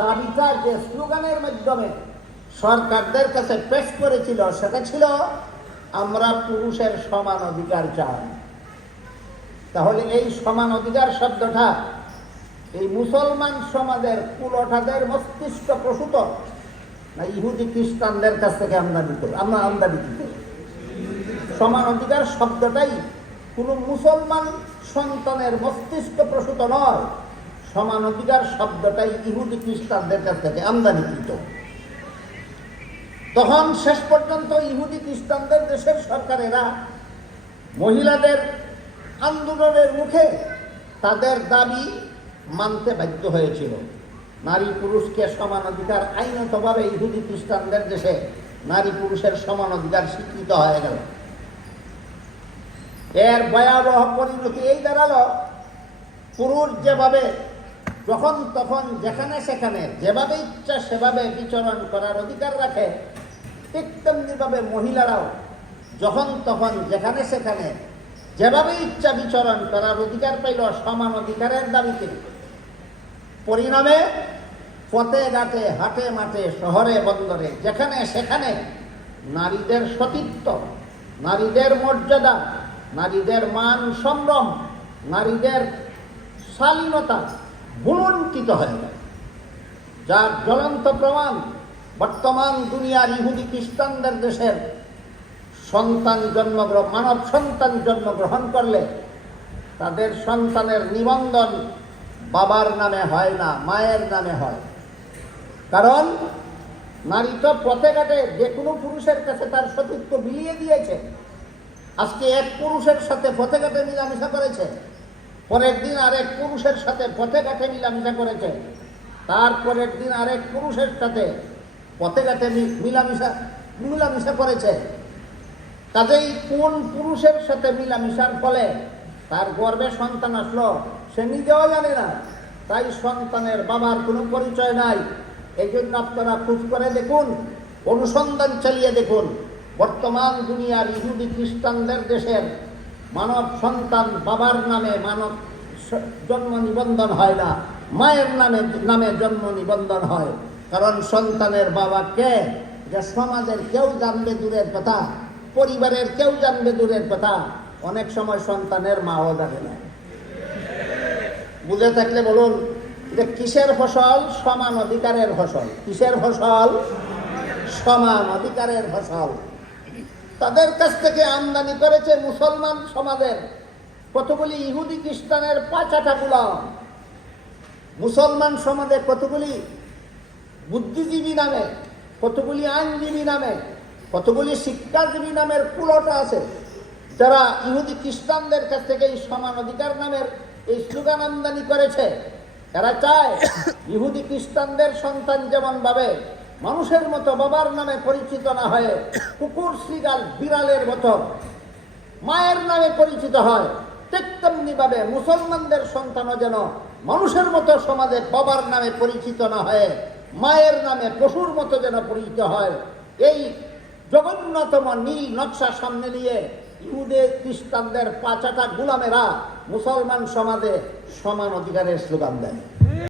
দাবিটা যে স্লোগানের মাধ্যমে সরকারদের কাছে পেশ করেছিল, সেটা ছিল, আমরা পুরুষের সমান অধিকার চাই। তাহলে এই সমান অধিকার শব্দটা এই মুসলমান সমাজের কুলঠাদের মস্তিষ্ক প্রসূত না ইহুদি খ্রিস্টানদের কাছ থেকে আমদানি করি? আমরা আমদানি করি? সমান অধিকার শব্দটাই কোনো মুসলমান সন্তানের মস্তিষ্ক প্রসূত নয়। সমান অধিকার শব্দটাই ইহুদি খ্রিস্টানদের কাছ থেকে আমদানিকৃত। তখন শেষ পর্যন্ত ইহুদি খ্রিস্টানদের দেশের সরকারেরা মহিলাদের আন্দোলনের মুখে তাদের দাবি মানতে বাধ্য হয়েছিল। নারী পুরুষকে সমান অধিকার আইনতভাবে ইহুদি খ্রিস্টানদের দেশে নারী পুরুষের সমান অধিকার স্বীকৃত হয়ে গেল। এর ভয়াবহ পরিণতি এই দাঁড়াল, পুরুষ যেভাবে যখন তখন যেখানে সেখানে যেভাবে ইচ্ছা সেভাবে বিচরণ করার অধিকার রাখে, ঠিক তেমনিভাবে মহিলারাও যখন তখন যেখানে সেখানে যেভাবে ইচ্ছা বিচরণ করার অধিকার পাইল, সমান অধিকারের দাবিতে পরিণামে পথে ঘাটে, হাটে মাঠে, শহরে, বন্দরে, যেখানে সেখানে নারীদের সতীত্ব, নারীদের মর্যাদা, নারীদের মান সম্ভ্রম, নারীদের শালীনতা বুলন্টিত হয়ে গেল যার জ্বলন্ত প্রমাণ বর্তমান দুনিয়ার ইহুদি খ্রিস্টানদের দেশের সন্তান জন্মগ্রহণ, মানব সন্তান জন্মগ্রহণ করলে তাদের সন্তানের নিবন্ধন বাবার নামে হয় না, মায়ের নামে হয়। কারণ নারী তো পথে ঘাটে যে কোনো পুরুষের কাছে তার সতীত্ব বিলিয়ে দিয়েছে। আজকে এক পুরুষের সাথে পথে ঘাটে মিলামিশা করেছে। পরের দিন আরেক পুরুষের সাথে পথে ঘাটে মিলামিশা করেছে। তারপরের দিন আরেক পুরুষের সাথে পথে ঘাটে মিলামিশা মিলামিশা করেছে। কাজেই কোন পুরুষের সাথে মিলামিশার ফলে তার গর্বে সন্তান আসলো, সে নিজেও জানে না। তাই সন্তানের বাবার কোনো পরিচয় নাই। এই জন্য আপনারা খোঁজ করে দেখুন, অনুসন্ধান চালিয়ে দেখুন। বর্তমান দুনিয়ার ইহুদি খ্রিস্টানদের দেশের মানব সন্তান বাবার নামে মানব জন্ম নিবন্ধন হয় না। মায়ের নামে নামে জন্ম নিবন্ধন হয়। কারণ সন্তানের বাবা কে? যে সমাজের কেউ জানবে দূরের কথা, পরিবারের কেউ জানবে দূরের কথা। অনেক সময় সন্তানের মাও জানে না। বুঝে থাকলে বলুন যে কিসের ফসল? সমান অধিকারের ফসল। কিসের ফসল? সমান অধিকারের ফসল। তাদের কাছ থেকে আমদানি করেছে মুসলমান সমাজের কতগুলি ইহুদি খ্রিস্টানের পাঁচাটা গুলাম? মুসলমান সমাজে কতগুলি বুদ্ধিজীবী নামে কতগুলি আইনজীবী নামে কতগুলি শিক্ষাজীবী নামের কুলটা আছে যারা ইহুদি খ্রিস্টানদের কাছ থেকে এই সমান অধিকার নামের এই স্লোগান আমদানি করেছে এরা চায় ইহুদি খ্রিস্টানদের সন্তান যেমন ভাবে মানুষের মতো বাবার নামে পরিচিত না হয়ে কুকুর শ্রীগাল বিড়ালের মতো মায়ের নামে পরিচিত হয় ঠিক তেমনি ভাবে মুসলমানদের সন্তানও যেন মানুষের মতো সমাজে বাবার নামে পরিচিত না হয়, মায়ের নামে পশুর মতো যেন পরিচিত হয়, এই জঘন্যতম নীল নকশা সামনে নিয়ে ইহুদে, খ্রিস্টানদের পাঁচাটা গুলামেরা মুসলমান সমাজে সমান অধিকারের স্লোগান দেয়।